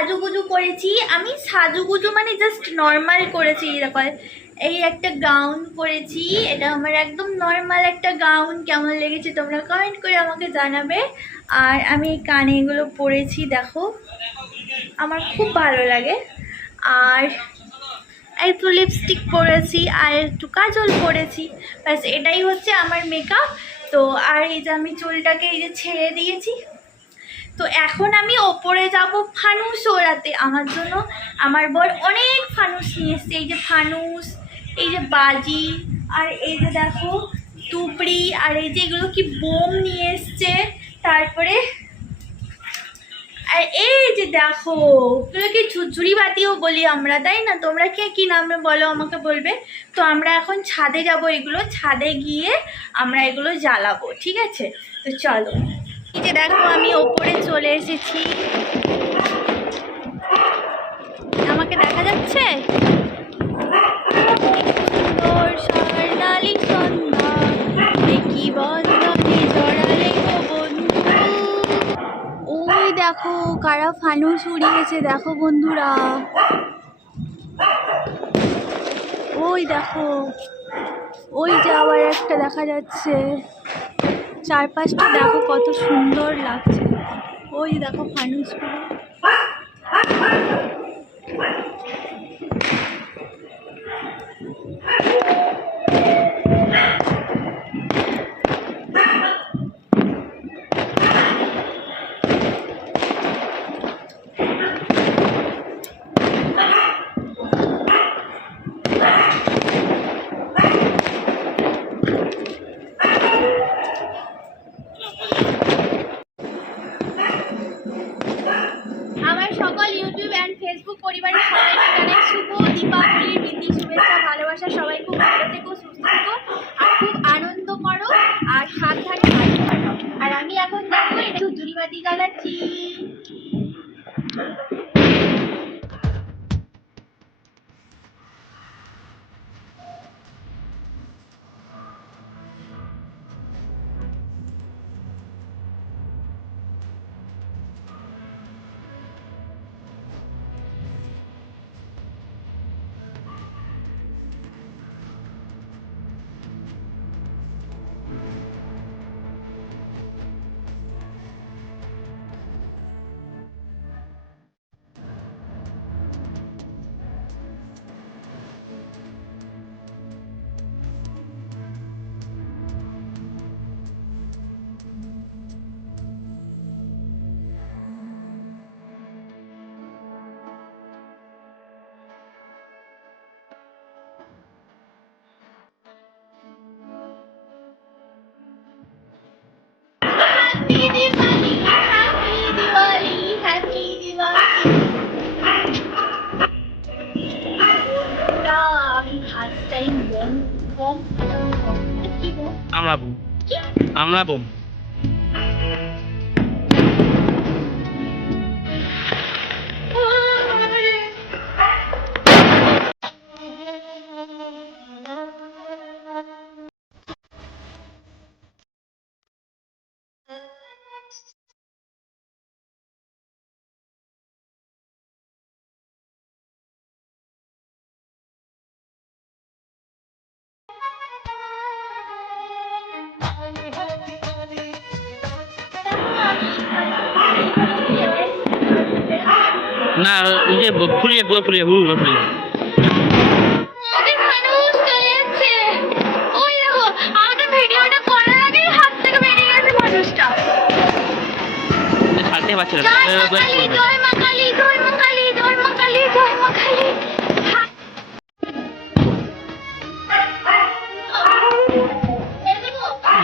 সাজুগুজু করেছি। আমি সাজুগুজু মানে জাস্ট নর্মাল করেছি। দেখো এই একটা গাউন পরেছি, এটা আমার একদম নর্মাল একটা গাউন। কেমন লেগেছে তোমরা কমেন্ট করে আমাকে জানাবে। আর আমি এই কানে এগুলো পরেছি, দেখো আমার খুব ভালো লাগে। আর একটু লিপস্টিক পরেছি আর একটু কাজল পরেছি, ব্যাস এটাই হচ্ছে আমার মেকআপ। তো আর এই যে আমি চুলটাকে এই যে ছেড়ে দিয়েছি। তো এখন আমি ওপরে যাব ফানুস ওড়াতে। আমার জন্য আমার বর অনেক ফানুস নিয়ে এসছে। এই যে ফানুস, এই যে বাজি, আর এই যে দেখো তুবড়ি, আর এই যে এগুলো কি বোম নিয়ে এসছে। তারপরে আর এই যে দেখো এগুলোকে ঝুরঝুরি বাতিও বলি আমরা, তাই না? তোমরা কে কি নামে বলো আমাকে বলবে। তো আমরা এখন ছাদে যাব, এগুলো ছাদে গিয়ে আমরা এগুলো জ্বালাবো, ঠিক আছে? তো চলো। এই যে দেখো আমি ওপরে চলে এসেছি, আমাকে দেখা যাচ্ছে? সুন্দর স্বর্ণালী সন্ধ্যা, কি বন্ধনে জড়ালে গো বন্ধু। ওই দেখো কারা ফানুস উড়িয়েছে, দেখো বন্ধুরা, ওই দেখো, ওই যে আবার একটা দেখা যাচ্ছে। চারপাশটা দেখো কত সুন্দর লাগছে। ওই দেখো ফানুসগুলো। আমার সকল ইউটিউব অ্যান্ড ফেসবুক পরিবারের সবাইকে জানাই শুভ দীপাবলির প্রীতি শুভেচ্ছা ভালোবাসা। সবাই খুব ভালো থেকো, সুস্থ থেকো, আর খুব আনন্দ করো, আর সাবধানে বাড়ি কাটাও। আর আমি এখন দেখো একটু ঝুড়িবাতি জ্বালাচ্ছি। আমরা বোম না, ওই যে ফুলিয়ে পুরো ফুলিয়ে ফুলিয়ে ছাড়তে পারছি না।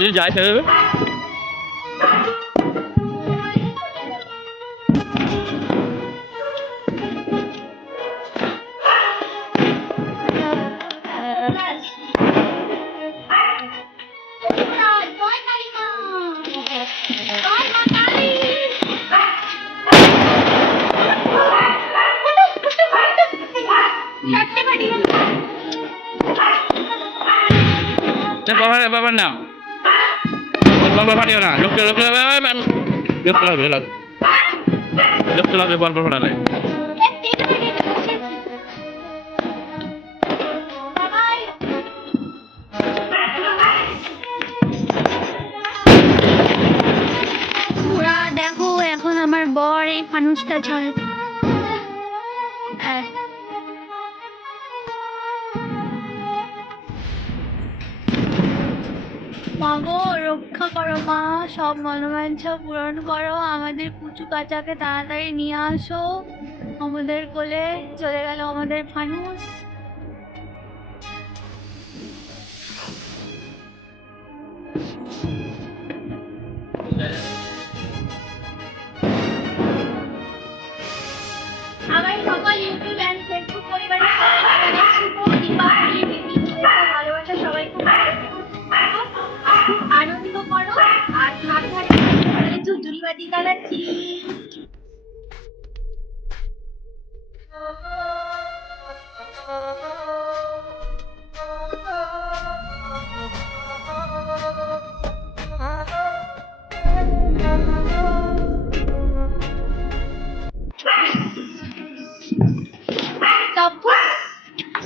যদি যায় সেভাবে বাবা না বাবা পাঠিও না লোকটা লোকটা লোকটা লোকটা লোকটা বল বল এবার এই ফানুসটা ছয় মা গো রক্ষা করো মা, সব মনোবাঞ্ছা পূরণ করো, আমাদের কুচু কাচাকে তাড়াতাড়ি নিয়ে আসো আমাদের কোলে। চলে গেল আমাদের ফানুস। আমার সকল ইউটিউব অ্যান্ড ফেসবুক পরিবারের সবাইকে জানাই শুভ দীপাবলি প্রীতি শুভেচ্ছা ভালোবাসা। সবাই খুব আনন্দ করো আর সাবধানে ঝুরঝুরি বাতি জ্বালাচ্ছি। সব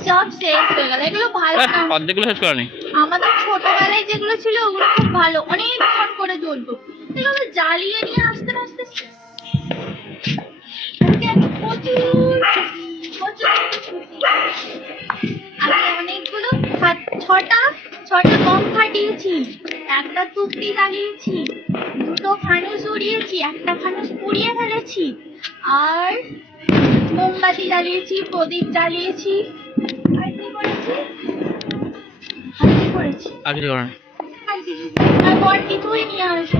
সব শেষ হয়ে গেল, এগুলো ভালো না। অর্ধেকগুলো শেষ করেনি। আমাদের ছোটবেলায় যেগুলো ছিল ওগুলো খুব ভালো, অনেকক্ষণ করে জ্বলতো। এগুলো জ্বালিয়ে নিয়ে আসতে আসতে আমি প্রচুর আমি অনেকগুলো ছটা বম ফাটিয়েছি, একটা তুবড়ি লাগিয়েছি, দুটো ফানুস উড়িয়েছি, একটা ফানুস পুড়িয়ে ফেলেছি, আর মোমবাতি জ্বালিয়েছি, প্রদীপ জ্বালিয়েছি। আর কি করেছি? আর কিছু করেনি। আর কিছু আর বর কিছুই নিয়ে আসে।